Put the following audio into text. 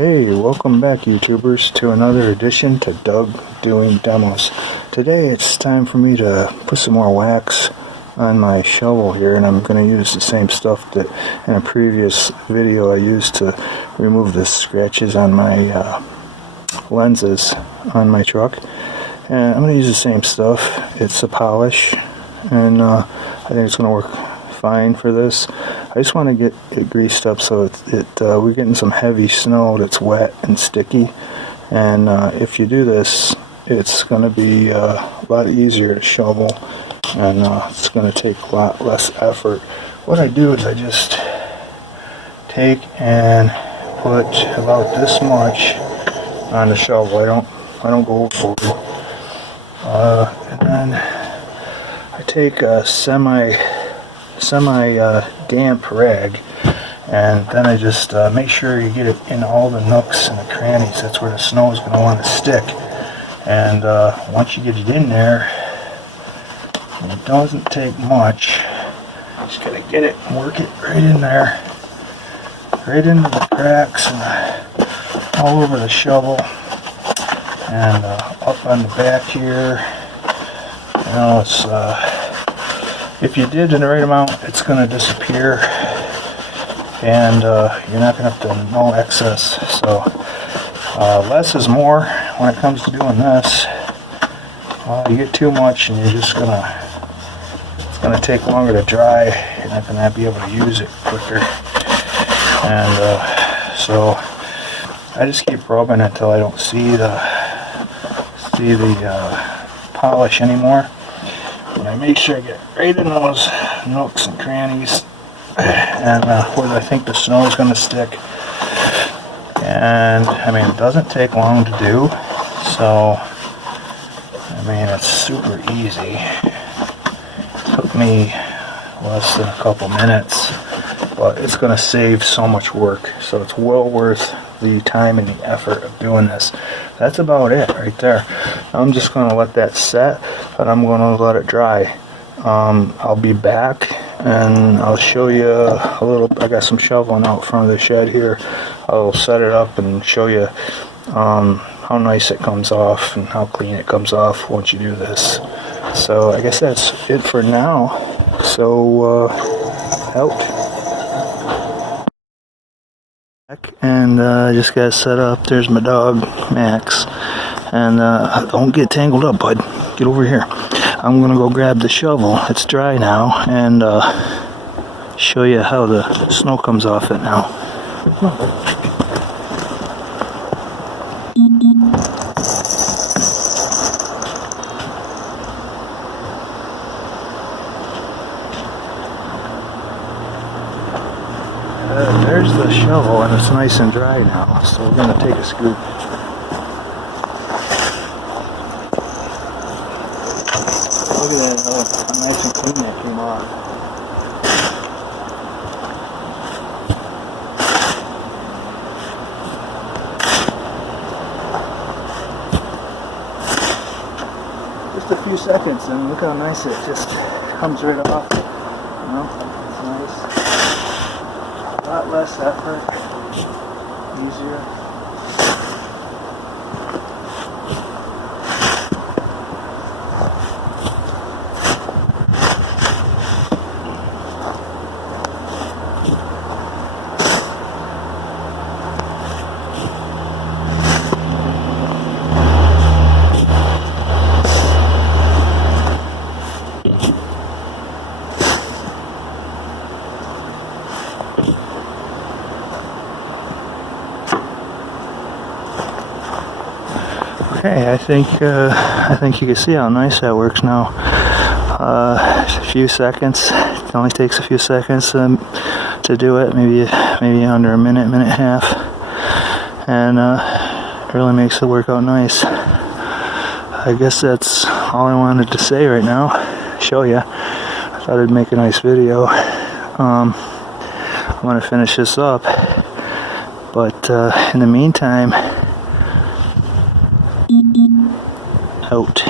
Hey, welcome back YouTubers to another edition to Doug Doing Demos. Today it's time for me to put some more wax on my shovel here, and I'm going to use the same stuff that in a previous video I used to remove the scratches on my lenses on my truck. And I'm going to use the same stuff. It's a polish, and I think it's going to work fine for this. I just want to get it greased up so we're getting some heavy snow that's wet and sticky, and if you do this, it's going to be a lot easier to shovel, and it's going to take a lot less effort. What I do is I just take and put about this much on the shovel. I don't go overboard. And then I take a semi damp rag, and then I just make sure you get it in all the nooks and the crannies. That's where the snow is going to want to stick. And once you get it in there, and it doesn't take much, just gotta get it and work it right in there, right into the cracks and all over the shovel, and up on the back here. You know, it's if you did in the right amount, it's going to disappear, and you're not going to have to no excess. So less is more when it comes to doing this. You get too much, and it's going to take longer to dry. You're not going to be able to use it quicker, and so I just keep rubbing until I don't see the polish anymore. And I make sure I get right in those nooks and crannies, and where I think the snow is going to stick. And I mean, it doesn't take long to do, so I mean, it's super easy. It took me less than a couple minutes, but it's going to save so much work, so it's well worth the time and the effort of doing this. That's about it right there. I'm just going to let that set, and I'm going to let it dry. I'll be back, and I'll show you a little. I got some shoveling out front of the shed here. I'll set it up and show you how nice it comes off and how clean it comes off once you do this. So I guess that's it for now. So out. And I just got set up. There's my dog Max, and don't get tangled up, bud. Get over here. I'm gonna go grab the shovel. It's dry now, and show you how the snow comes off it now. Come on, bud. There's the shovel, and it's nice and dry now, so we're going to take a scoop. Look at that, how nice and clean that came off. Just a few seconds, and look how nice it just comes right off. You know, it's nice. A lot less effort, easier. Okay, I think you can see how nice that works now. A few seconds. It only takes a few seconds to do it. Maybe under a minute, minute and a half, and it really makes it work out nice. I guess that's all I wanted to say right now. Show you. I thought I'd make a nice video. I'm gonna finish this up, but in the meantime. Out.